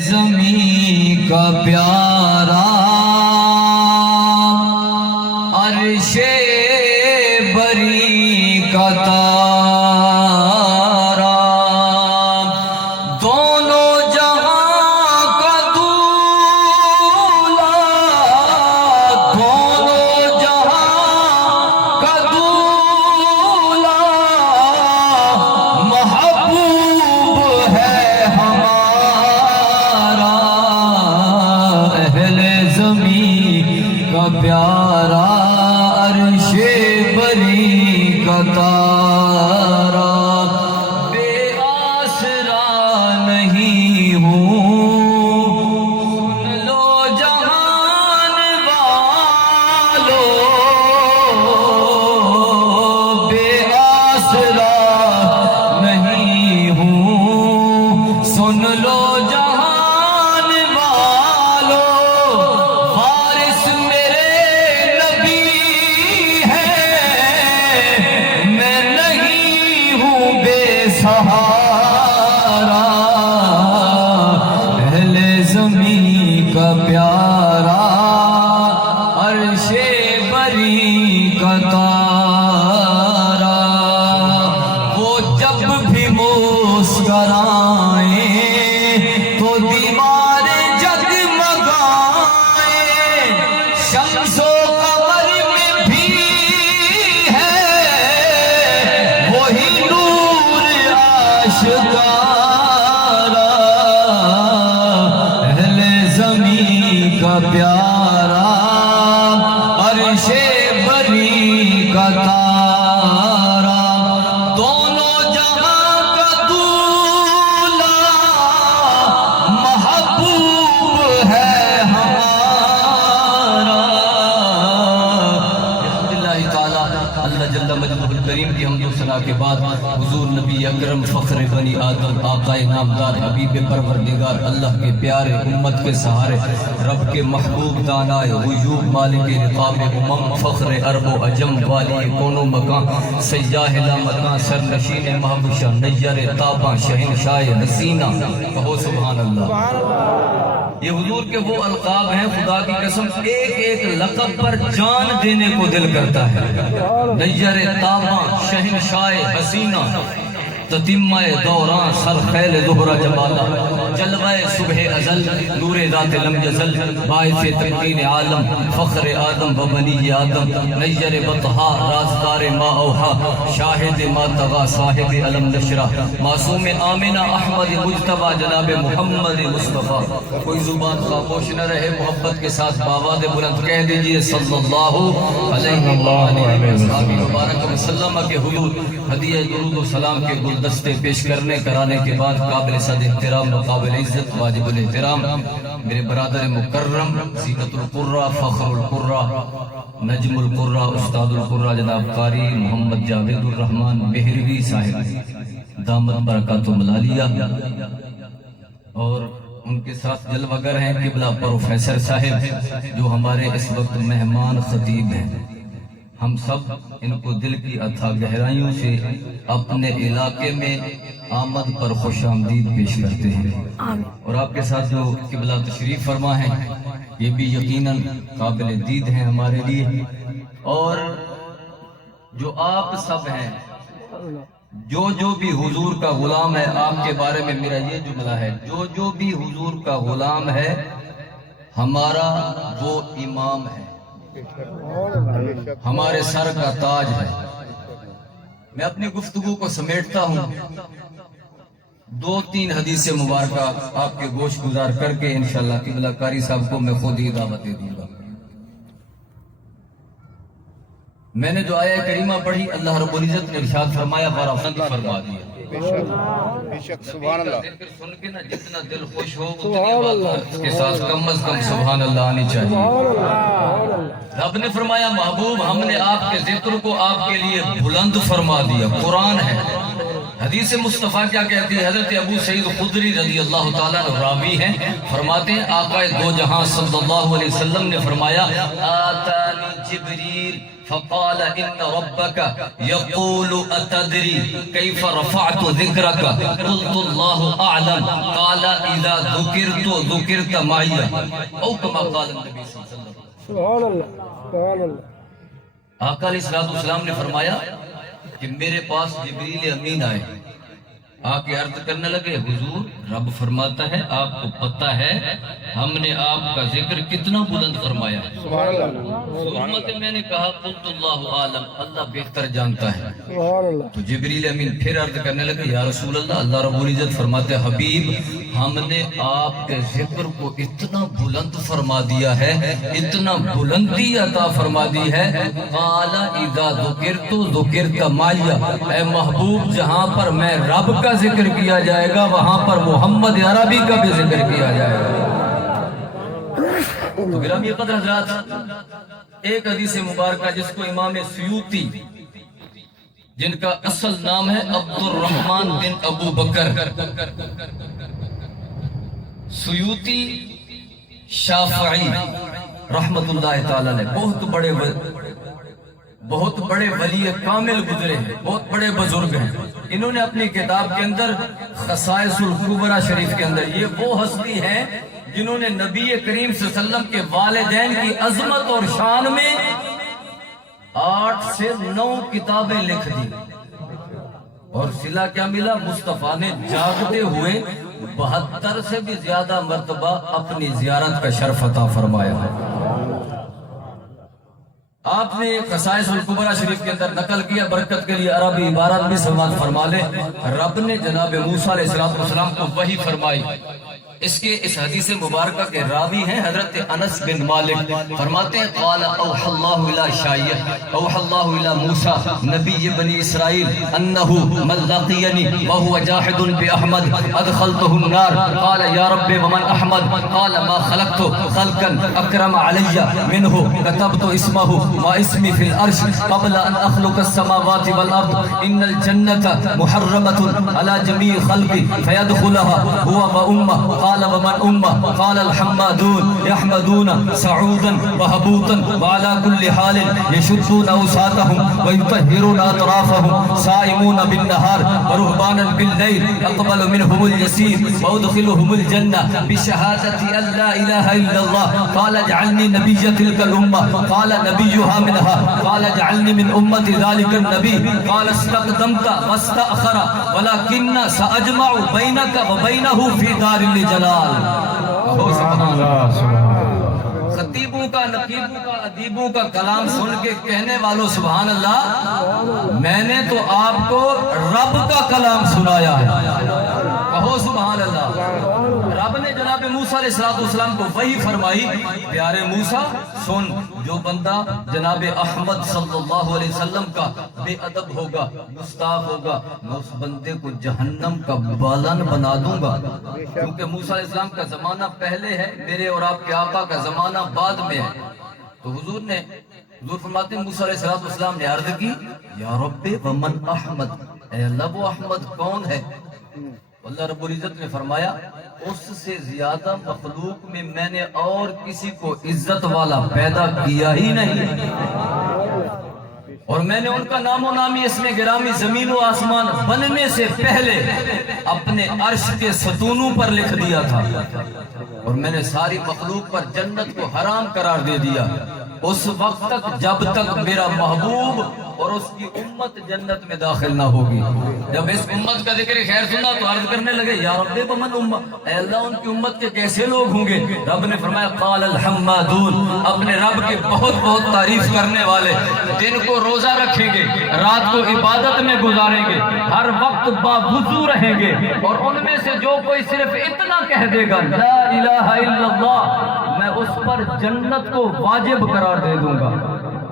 زمین کا پیارا عرش بری کا تارا دونوں جہاں کا دولہ دونوں جہاں کا دولہ محبوب ہے ہمارا اہل زمین کا پیارا عرش بری کا تارا بے آسرا نہیں ہوں سن لو جہان والو بے آسرا نہیں ہوں سن لو جہان والو وارث میرے نبی ہے میں نہیں ہوں بے سہارا اہل زمین کا پیارا عرش بری کا تارا وہ جب بھی مسکرائیں تو دیواریں جگمگائیں شمس و قمر میں بھی ہے وہی نور آشکارا اہل زمین کا پیارا عرش بری کا تارا دونوں جہاں کا دولہ محبوب ہے ہمارا الحمدللہ تعالی اللہ جل مجدہ الکریم کی حمد و ثنا کے بعد حضور نبی اکرم فخر بنی آدم آقا نامدار حبیب پروردگار اللہ کے پیارے امت کے سہارے رب کے محبوب دانائے وجوب مالک رقاب امم فخر عرب و عجم والی کون و مکان سیاہ لا مکان سرنشین محبوشہ نیر تاباں شہنشاہ حسینہ کہو سبحان اللہ یہ حضور کے وہ القاب ہیں خدا کی قسم ایک ایک لقب پر جان دینے کو دل کرتا ہے نیر تاباں شہنشاہ حسینہ تتمہ دوران سر خیل دہرہ جمالہ جلوہ صبح ازل نور ذات لم یزل باعث تمکین عالم فخر آدم و بنی آدم نیر بطہا رازدار ما اوہا شاہد ما تغا صاحب علم نشرہ معصوم آمنہ احمد مجتبہ جناب محمد مصطفیٰ کوئی زبان خاموش نہ رہے محبت کے ساتھ باواد بلند کہہ دیجئے صلی اللہ علیہ وآلہ وسلم کے حضور ہدیہ درود و سلام کے گلدستے پیش کرنے کرانے کے بعد قابل صد احترام و قابل عزت واجب الاحترام میرے برادر مکرم زینت القرہ فخر القرہ نجم القرہ استاد القرہ جناب قاری محمد جاوید الرحمن مہروی صاحب دامت برکات و ملالیہ اور ان کے ساتھ جلوگر ہیں قبلہ پروفیسر صاحب جو ہمارے اس وقت مہمان خطیب ہیں ہم سب ان کو دل کی اتھا گہرائیوں سے اپنے علاقے میں آمد پر خوش آمدید پیش کرتے ہیں اور آپ کے ساتھ جو قبلہ تشریف فرما ہیں یہ بھی یقیناً قابل دید ہیں ہمارے لیے اور جو آپ سب ہیں جو بھی حضور کا غلام ہے آپ کے بارے میں میرا یہ جملہ ہے جو بھی حضور کا غلام ہے ہمارا وہ امام ہے ہمارے سر کا تاج ہے میں اپنی گفتگو کو سمیٹتا ہوں دو تین حدیث مبارکہ آپ کے گوش گزار کر کے انشاءاللہ قبلہ قاری صاحب کو میں خود ہی دعوت دے دوں گا میں نے جو آیہ کریمہ پڑھی اللہ رب العزت نے ارشاد فرمایا فرافند فرما دیا بے شک سبحان اللہ ذکر سن کے نا جتنا دل خوش ہو اتنی آواز اس کے ساتھ کم از کم سبحان اللہ آنی چاہیے رب نے فرمایا محبوب ہم نے آپ کے ذکر کو آپ کے لیے بلند فرما دیا قرآن ہے حدیث مصطفیٰ کیا کہتی ہے؟ حضرت ابو سعید خدری رضی اللہ تعالیٰ عنہ راوی ہیں، فرماتے ہیں آقا دو جہاں صلی اللہ علیہ وسلم نے فرمایا آتانی جبریل فقال ان ربك يقول اتدري كيف رفعت ذكرك قلت الله اعلم قال اذا ذكرت معي او كما قال النبي صلی اللہ علیہ وسلم۔ سبحان اللہ سبحان اللہ۔ آقا علیہ الصلوۃ والسلام نے فرمایا کہ میرے پاس جبریل امین آئے، آ کے عرض کرنے لگے حضور رب فرماتا ہے آپ کو پتہ ہے ہم نے آپ کا ذکر کتنا بلند فرمایا ہے؟ سبحان اللہ۔ حکمت میں نے کہا قلت اللہ عالم، اللہ بہتر جانتا ہے۔ سبحان اللہ۔ تو جبریل امین پھر عرض کرنے لگے یا رسول اللہ، اللہ رب العزت فرماتے حبیب ہم نے آپ کے ذکر کو اتنا بلند فرما دیا ہے، اتنا بلندی عطا فرما دی ہے، قال اذا ذکرت ذکرت معی، اے محبوب جہاں پر میں رب کا ذکر کیا جائے گا وہاں پر محمد عربی کا بھی ذکر کیا جائے گا۔ تو گرامی قدر حضرات، ایک حدیث مبارکہ جس کو امام سیوطی جن کا اصل نام ہے عبد الرحمن بن ابو بکر سیوطی شافعی رحمت اللہ تعالی علیہ، بہت بڑے ولی کامل گزرے ہیں، بہت بڑے بزرگ ہیں۔ انہوں نے اپنی کتاب کے اندر خصائص الکبریٰ شریف کے اندر یہ وہ ہستی ہیں جنہوں نے نبی کریم صلی اللہ علیہ وسلم کے والدین کی عظمت اور شان میں 8 سے 9 کتابیں لکھ دی، اور صلہ کیا ملا؟ مصطفیٰ نے جاگتے ہوئے 72 سے بھی زیادہ مرتبہ اپنی زیارت کا شرف عطا فرمایا ہے۔ آپ نے خصائص الکبریٰ شریف کے اندر نقل کیا، برکت کے لیے عربی عبارت بھی سماعت فرما لے۔ رب نے جناب موسیٰ علیہ السلام کو وحی فرمائی۔ اس کے اس حدیث مبارکہ کے راوی ہیں حضرت انس بن مالک، فرماتے ہیں قال اوحى الله الى شعیب اوحى الله الى موسیٰ نبی بنی اسرائیل انه من لقینی وهو جاحد باحمد ادخلته النار قال یا رب ومن احمد قال ما خلقت خلقا اکرم علی منه كتبت اسمه واسمي في العرش قبل ان اخلق السماوات والارض ان الجنة محرمة على جميع خلقي فيدخلها هو وامه قال ومن أمة قال الحمادون يحمدون سعودا وهبوطا وعلى كل حال يشدون أوساطهم ويطهرون أطرافهم صائمون بالنهار ورهبانا بالليل أقبل منهم اليسير وأدخلهم الجنة بشهادة أن لا إله إلا الله قال اجعلني نبي تلك الأمة قال نبيها منها قال اجعلني من أمة ذلك النبي قال استقدمت واستأخر ولكن سأجمع بينك وبينه في دار الجلال۔ خطیبوں کا، نقیبوں کا، ادیبوں کا کلام سن کے کہنے والوں سبحان اللہ، میں نے تو آپ کو رب کا کلام سنایا ہے، کہو سبحان اللہ۔ رب نے جناب موسیٰ علیہ السلام کو وحی فرمائی، پیارے موسیٰ سن، جو بندہ جناب احمد صلی اللہ علیہ وسلم کا بے ادب ہوگا، گستاخ ہوگا، میں اس بندے کو جہنم کا بالن بنا دوں گا، کیونکہ موسیٰ علیہ السلام کا زمانہ پہلے ہے، میرے اور آپ کے آقا کا زمانہ بعد میں ہے۔ تو حضور فرماتے ہیں موسیٰ علیہ السلام نے عرض کی یا رب ومن احمد، اے اللہ وہ احمد کون ہے؟ اللہ رب العزت نے فرمایا اس سے زیادہ مخلوق میں میں نے اور کسی کو عزت والا پیدا کیا ہی نہیں، اور میں نے ان کا نام و نامی اس میں گرامی زمین و آسمان بننے سے پہلے اپنے عرش کے ستونوں پر لکھ دیا تھا، اور میں نے ساری مخلوق پر جنت کو حرام قرار دے دیا اس وقت تک جب تک میرا محبوب اور اس کی امت جنت میں داخل نہ ہوگی۔ جب اس امت کا ذکر خیر سنا تو عرض کرنے لگے یا رب ومن امہ، اے اللہ ان کی امت کے کیسے لوگ ہوں گے؟ رب نے فرمایا قال الحمادون، اپنے رب کے بہت بہت تعریف کرنے والے، دن کو روزہ رکھیں گے، رات کو عبادت میں گزاریں گے، ہر وقت باوضو رہیں گے، اور ان میں سے جو کوئی صرف اتنا کہہ دے گا لا الہ الا اللہ، میں اس پر جنت کو واجب قرار دے دوں گا۔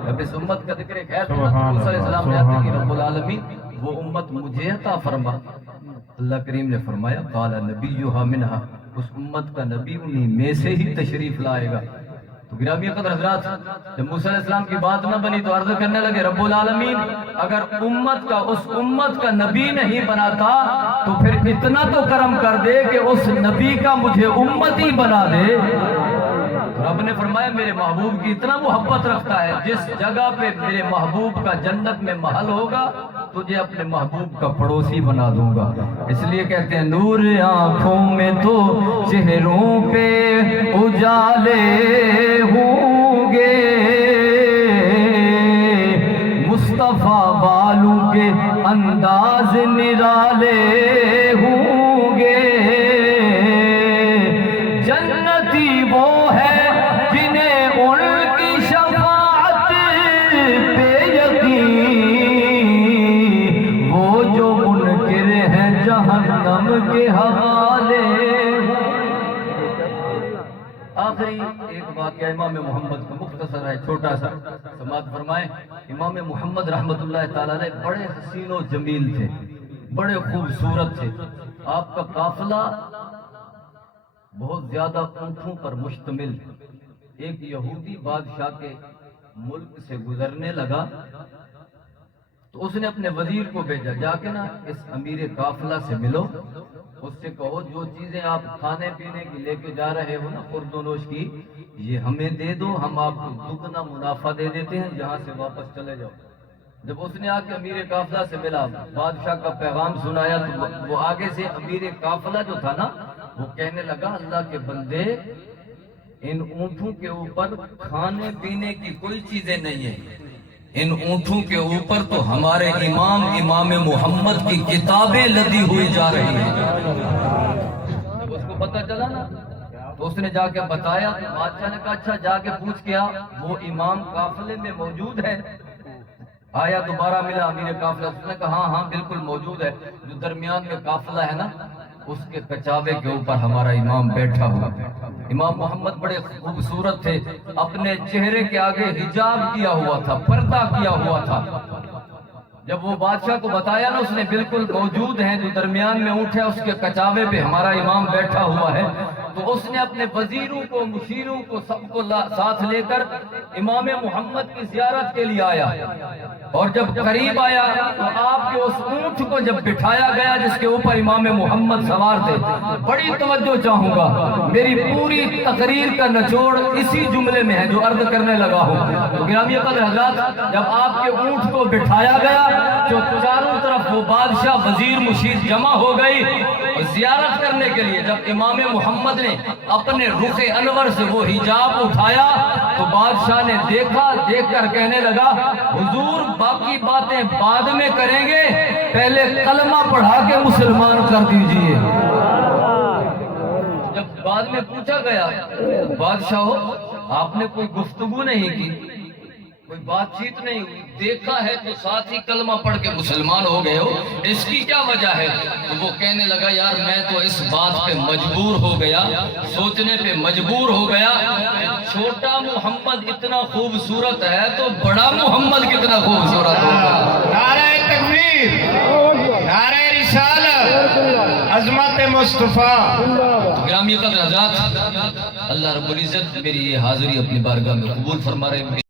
جب اس امت کا ذکر خیر سنا تو موسیٰ علیہ السلام نے عرض کی رب العالمین وہ امت مجھے عطا فرما۔ اللہ کریم نے فرمایا قال نبیھا منھا، اس امت کا نبی انہی میں سے ہی تشریف لائے گا۔ تو گرامی قدر حضرات، جب موسیٰ علیہ السلام کی بات نہ بنی تو عرض کرنے لگے رب العالمین اگر اس امت کا نبی نہیں بناتا تو پھر اتنا تو کرم کر دے کہ اس نبی کا مجھے امتی بنا دے۔ رب نے فرمایا میرے محبوب کی اتنا محبت رکھتا ہے، جس جگہ پہ میرے محبوب کا جنت میں محل ہوگا تجھے اپنے محبوب کا پڑوسی بنا دوں گا۔ اس لیے کہتے ہیں نور آنکھوں میں تو چہروں پہ اجالے ہوں گے، مصطفیٰ بالوں کے انداز نرالے ہوں گے، جنتی وہ ہے جنہیں ان کی شفاعت پہ یقین، وہ جو منکر ہیں جہنم کے حوالے۔ آخری ایک واقعہ امام محمد کا مختصر ہے، چھوٹا سا، سماعت فرمائیں۔ امام محمد رحمت اللہ تعالیٰ علیہ بڑے حسین و جمیل تھے، بڑے خوبصورت تھے۔ آپ کا قافلہ بہت زیادہ اونٹوں پر مشتمل، ایک یہودی بادشاہ کے ملک سے گزرنے لگا تو اس نے اپنے وزیر کو بھیجا، جا کے نا اس امیر قافلہ سے ملو، اس سے کہو جو چیزیں آپ کھانے پینے کی لے کے جا رہے ہو نا خورد و نوش کی، یہ ہمیں دے دو، ہم آپ کو دگنا منافع دے دیتے ہیں، یہاں سے واپس چلے جاؤ۔ جب اس نے آ کے امیر قافلہ سے ملا، بادشاہ کا پیغام سنایا، تو وہ آگے سے امیر قافلہ جو تھا نا وہ کہنے لگا اللہ کے بندے ان اونٹوں کے اوپر کھانے پینے کی کوئی چیزیں نہیں ہیں، ان اونٹوں کے اوپر تو ہمارے امام محمد کی کتابیں لدی ہوئی جا رہی ہیں۔ جب اس کو پتہ چلا نا تو اس نے جا کے بتایا، تو بادشاہ نے کہا اچھا جا کے پوچھ کیا وہ امام قافلے میں موجود ہے؟ آیا دوبارہ ملا امیر قافلہ، اس نے کہا ہاں بالکل موجود ہے، جو درمیان میں قافلہ ہے نا اس کے کچاوے کے اوپر ہمارا امام بیٹھا ہوا۔ امام محمد بڑے خوبصورت تھے، اپنے چہرے کے آگے حجاب کیا ہوا تھا، پردہ کیا ہوا تھا۔ جب وہ بادشاہ کو بتایا نا اس نے بالکل موجود ہیں، جو درمیان میں اونٹ ہے اس کے کچاوے پہ ہمارا امام بیٹھا ہوا ہے، تو اس نے اپنے وزیروں کو مشیروں کو سب کو ساتھ لے کر امام محمد کی زیارت کے لیے آیا، اور جب قریب آیا تو آپ کے اس اونٹ کو جب بٹھایا گیا جس کے اوپر امام محمد سوار تھے، بڑی توجہ چاہوں گا، میری پوری تقریر کا نچوڑ اسی جملے میں ہے جو عرض کرنے لگا ہوں۔ تو گرامی قدر حضرات، جب آپ کے اونٹ کو بٹھایا گیا جو چاروں طرف وہ بادشاہ وزیر مشیر جمع ہو گئی زیارت کرنے کے لیے، جب امام محمد نے اپنے رخ انور سے وہ حجاب اٹھایا تو بادشاہ نے دیکھا، دیکھ کر کہنے لگا حضور باقی باتیں بعد میں کریں گے، پہلے کلمہ پڑھا کے مسلمان کر دیجئے۔ جب بعد میں پوچھا گیا بادشاہ ہو آپ نے کوئی گفتگو نہیں کی، کوئی بات چیت نہیں ہوئی، دیکھا ہے تو ساتھ ہی کلمہ پڑھ کے مسلمان ہو گئے ہو، اس کی کیا وجہ ہے؟ تو وہ کہنے لگا یار میں تو اس بات پہ مجبور ہو گیا، سوچنے پہ مجبور ہو گیا، چھوٹا محمد اتنا خوبصورت ہے تو بڑا محمد کتنا خوبصورت ہوگا۔ نعرہ تکبیر، نعرہ رسالت، عظمت مصطفیٰ۔ گرامی قدر حضرات، اللہ رب العزت میری یہ حاضری اپنی بارگاہ میں قبول فرما رہے ہیں۔